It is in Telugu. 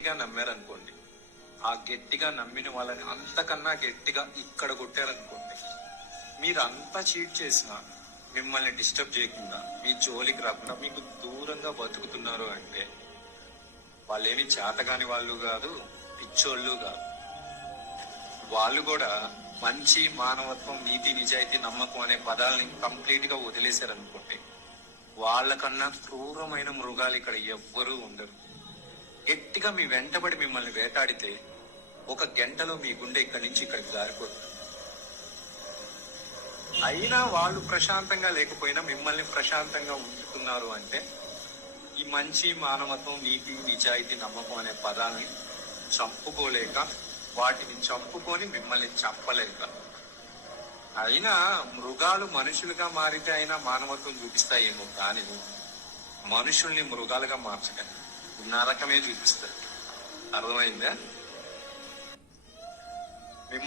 గట్టిగా నమ్మారనుకోండి, ఆ గట్టిగా నమ్మిన వాళ్ళని అంతకన్నా గట్టిగా ఇక్కడ కొట్టారనుకోండి, మీరు అంతా చీట్ చేసినా మిమ్మల్ని డిస్టర్బ్ చేయకుండా, మీ జోలికి రాకుండా మీకు దూరంగా బతుకుతున్నారు అంటే వాళ్ళేమి చేతగాని వాళ్ళు కాదు, పిచ్చోళ్ళు కాదు. వాళ్ళు కూడా మంచి, మానవత్వం, నీతి, నిజాయితీ, నమ్మకం అనే పదాలని కంప్లీట్ గా వదిలేశారనుకోండి, వాళ్ళకన్నా క్రూరమైన మృగాలు ఇక్కడ ఎవ్వరూ ఉండరు. గట్టిగా మీ వెంటబడి మిమ్మల్ని వేటాడితే 1 గంటలో మీ గుండె ఇక్కడి నుంచి ఇక్కడికి జారిపోతుంది. అయినా వాళ్ళు ప్రశాంతంగా లేకపోయినా మిమ్మల్ని ప్రశాంతంగా ఉంచుతున్నారు అంటే ఈ మంచి, మానవత్వం, నీతి, నిజాయితీ, నమ్మకం అనే పదాన్ని చంపుకోలేక, వాటిని చంపుకొని మిమ్మల్ని చంపలేక. అయినా మృగాలు మనుషులుగా మారితే అయినా మానవత్వం చూపిస్తాయేమో కానీ మనుషుల్ని మృగాలుగా మార్చకండి, నరకమే చూపిస్తారు. అర్థమైందా?